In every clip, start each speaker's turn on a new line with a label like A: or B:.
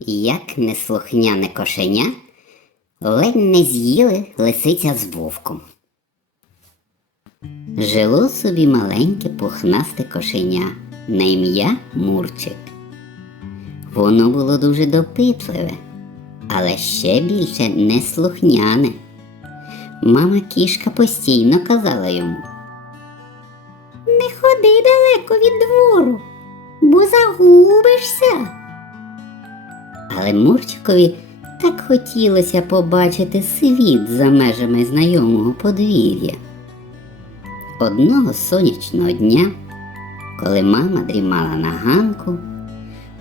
A: Як неслухняне кошеня, ледь не з'їли лисиця з вовком. Жило собі маленьке пухнасте кошеня на ім'я Мурчик. Воно було дуже допитливе, але ще більше неслухняне. Мама кішка постійно казала йому. Не ходи далеко від двору, бо загубишся. Але Мурчикові так хотілося побачити світ за межами знайомого подвір'я. Одного сонячного дня, коли мама дрімала на ганку,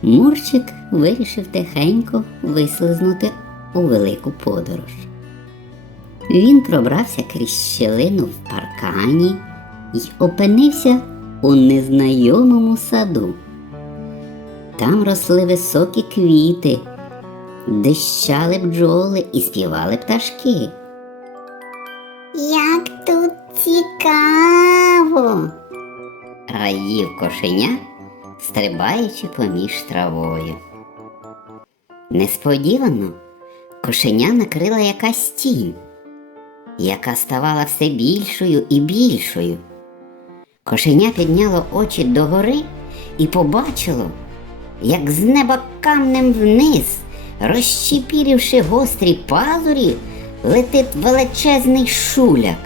A: Мурчик вирішив тихенько вислизнути у велику подорож. Він пробрався крізь щелину в паркані й опинився у незнайомому саду. Там росли високі квіти, дищали бджоли і співали пташки. Як тут цікаво. Раїв кошеня, стрибаючи поміж травою. Несподівано кошеня накрила якась тінь, яка ставала все більшою і більшою. Кошеня підняло очі догори і побачило, як з неба камнем вниз, розщепірівши гострі пазурі, летить величезний шуляк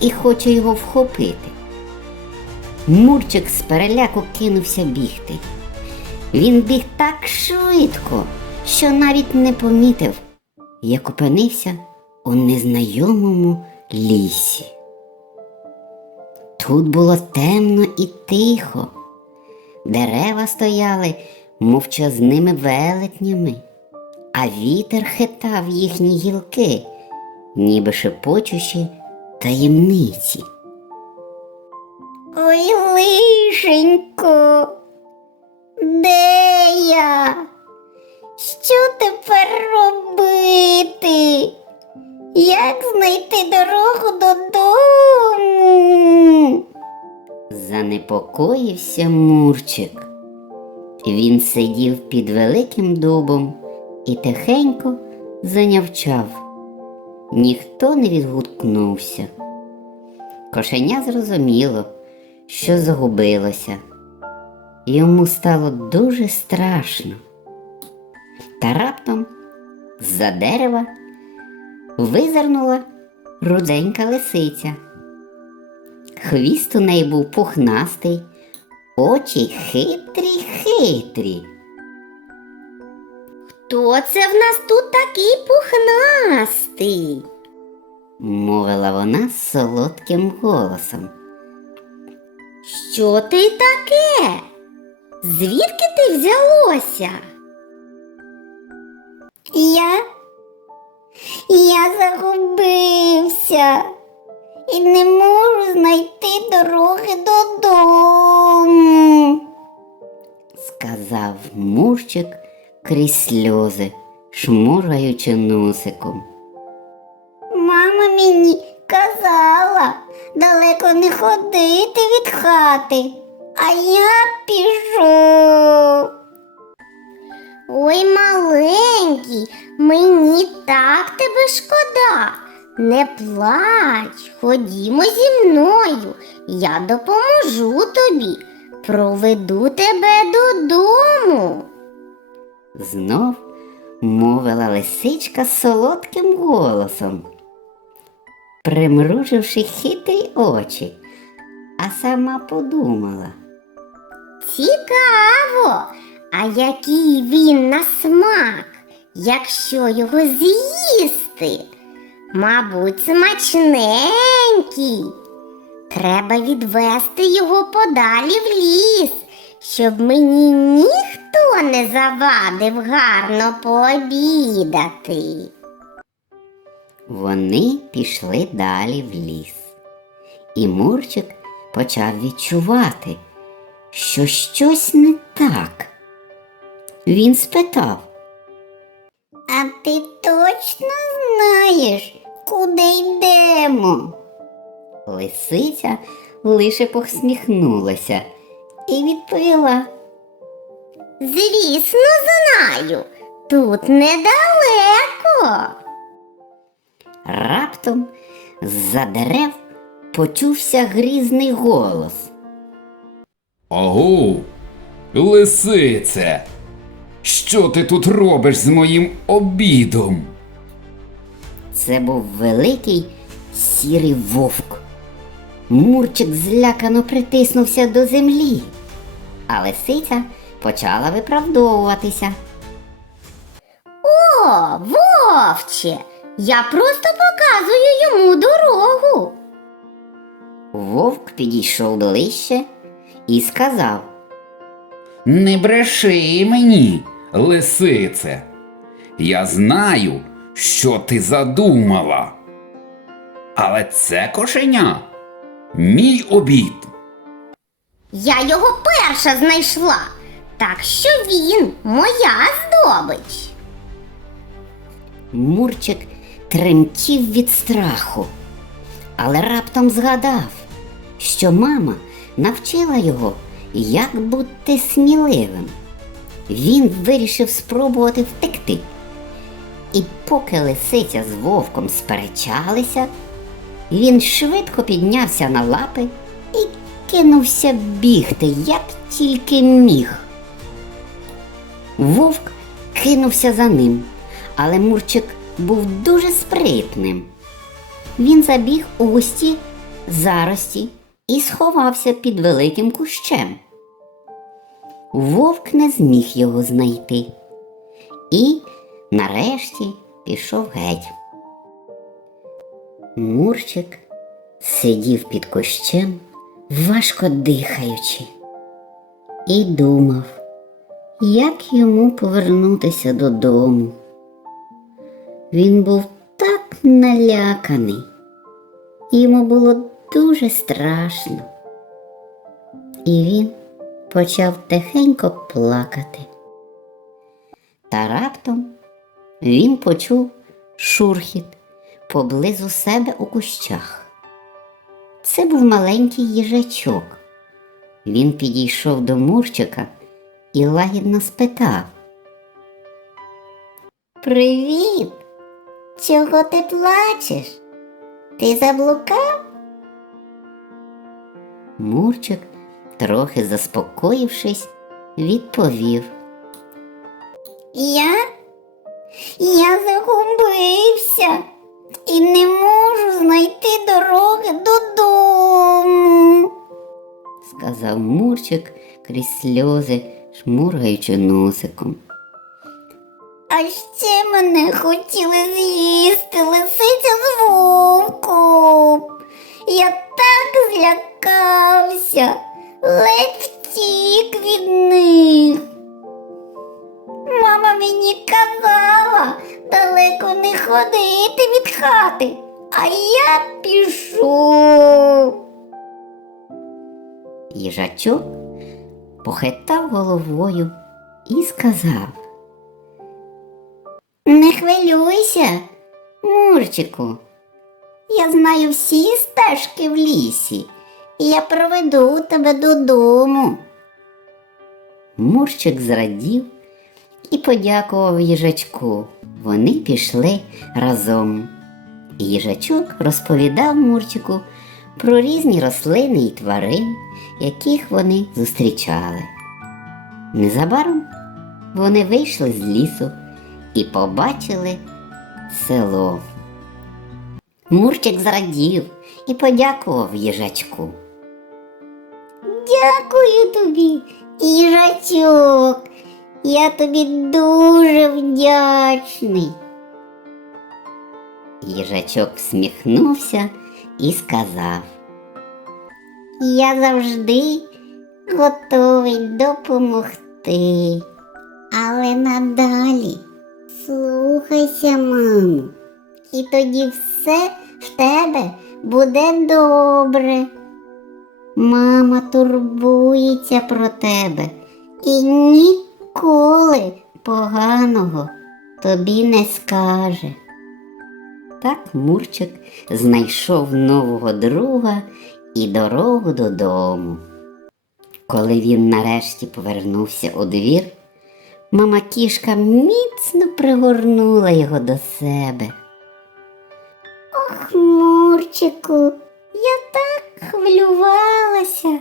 A: і хоче його вхопити. Мурчик з переляку кинувся бігти. Він біг так швидко, що навіть не помітив, як опинився у незнайомому лісі. Тут було темно і тихо. Дерева стояли мовчазними велетнями, а вітер хитав їхні гілки, ніби шепочучи таємниці. Ой, лишенько, де я? Що тепер робити? Як знайти дорогу додому? Занепокоївся Мурчик. Він сидів під великим дубом і тихенько занявчав. Ніхто не відгукнувся. Кошеня зрозуміло, що загубилося. Йому стало дуже страшно. Та раптом з-за дерева визирнула руденька лисиця. Хвіст у неї був пухнастий, очі хитрі хитрі.
B: Хто це в нас тут такий пухнастий?
A: мовила вона солодким голосом.
B: Що ти таке? Звідки ти взялося?
A: Я, я загубився і не можу знайти дороги додому, сказав Мурчик крізь сльози, шморгаючи носиком. Мама мені казала далеко не ходити від хати, а я пішов.
B: Ой, маленький, мені так тебе шкода. Не плач, ходімо зі мною, я допоможу тобі, проведу тебе додому.
A: Знов мовила лисичка солодким голосом, примруживши хитрі очі, а сама подумала.
B: Цікаво, а який він на смак, якщо його з'їсти? Мабуть, смачненький. Треба відвести його подалі в ліс, щоб мені ніхто не завадив гарно пообідати.
A: Вони пішли далі в ліс, і Мурчик почав відчувати, що щось не так. Він спитав. А ти точно знаєш, куди йдемо? Лисиця лише посміхнулася і відповіла.
B: Звісно, знаю. Тут недалеко.
A: Раптом з-за дерев почувся грізний голос.
C: Агу, лисице, що ти тут робиш з моїм обідом?
A: Це був великий сірий вовк. Мурчик злякано притиснувся до землі, а лисиця почала виправдовуватися.
B: О, вовче, я просто показую йому дорогу.
A: Вовк підійшов ближче і сказав.
C: Не бреши мені, лисице. Я знаю, що ти задумала. Але це кошеня мій обід.
B: Я його перша знайшла, так що він моя здобич.
A: Мурчик тремтів від страху, але раптом згадав, що мама навчила його, як бути сміливим. Він вирішив спробувати втекти. І поки лисиця з вовком сперечалися, він швидко піднявся на лапи і кинувся бігти, як тільки міг. Вовк кинувся за ним, але Мурчик був дуже спритним. Він забіг у густі зарості і сховався під великим кущем. Вовк не зміг його знайти і нарешті пішов геть. Мурчик сидів під кущем, важко дихаючи, і думав, як йому повернутися додому. Він був так наляканий, йому було дуже страшно. І він почав тихенько плакати. Та раптом він почув шурхіт поблизу себе у кущах. Це був маленький їжачок. Він підійшов до Мурчика і лагідно спитав.
B: Привіт! Чого ти плачеш? Ти заблукав?
A: Мурчик, трохи заспокоївшись, відповів.
B: Я? Загубився і не можу знайти дороги додому.
A: сказав Мурчик крізь сльози, шмургаючи носиком.
B: А ще мене хотіли з'їсти лисиця з вовком. Я так злякався, ледь втік від них. Мама мені казала далеко не ходити від хати, а я пішов.
A: Їжачок похитав головою і сказав.
B: Не хвилюйся, Мурчику. Я знаю всі стежки в лісі, і я проведу тебе додому.
A: Мурчик зрадів і подякував їжачку. Вони пішли разом. Їжачок розповідав Мурчику про різні рослини і тварин, яких вони зустрічали. Незабаром вони вийшли з лісу і побачили село. Мурчик зрадів і подякував їжачку.
B: Дякую тобі, їжачок. Я тобі дуже вдячний.
A: Їжачок всміхнувся і сказав.
B: Я завжди готовий допомогти. Але надалі слухайся, маму, і тоді все в тебе буде добре. Мама турбується про тебе і ніколи поганого тобі не скаже.
A: Так Мурчик знайшов нового друга і дорогу додому. Коли він нарешті повернувся у двір, Мама кішка міцно пригорнула його до себе.
B: Ох, Мурчику, я так хвилювалася.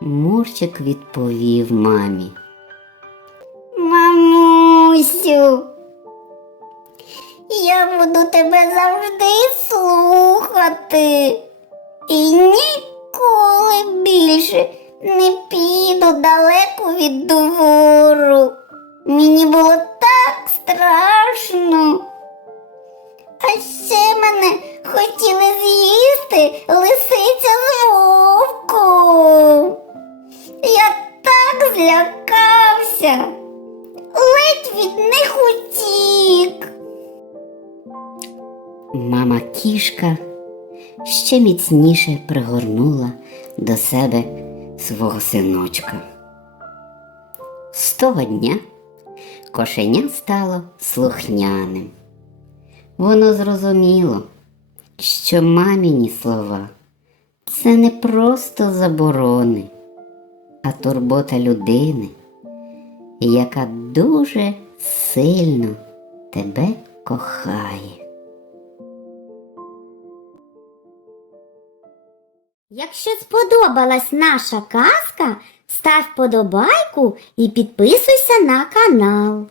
A: Мурчик відповів мамі.
B: Мамусю, я буду тебе завжди слухати і ніколи більше не піду далеко від двору. Мені було так страшно. А ще мене хотіли з'їсти лисиця з вовком. Я так злякався, ледь від них утік.
A: Мама кішка ще міцніше пригорнула до себе свого синочка. З того дня кошеня стало слухняним. Воно зрозуміло, що маміні слова це не просто заборони, а турбота людини, яка дуже сильно тебе кохає.
B: Якщо сподобалась наша казка, став подобайку і підписуйся на канал.